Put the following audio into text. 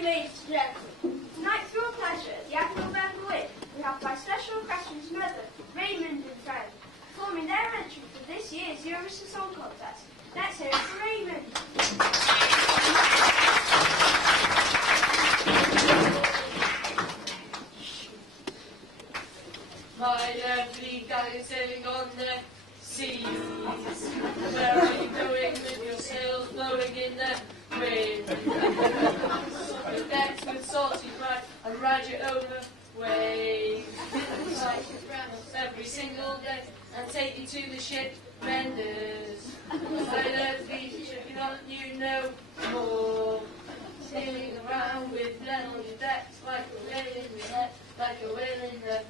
you, ladies and gentlemen. Tonight's your pleasure at the Admiral Benbow Inn. We have by special request from his mother, Raymond and friends, performing their entry for this year's Eurovision Song Contest. Let's hear it for Raymond. My lovely guy is sailing on the seas. Where are you going with your sails blowing in the wind? Your decks with salty pride and ride your own wave. Sight your grandmas every single day and take you to the ship vendors. My lovely ship, you know more. Sailing around with men on your decks like a whale in the net, like a whale in the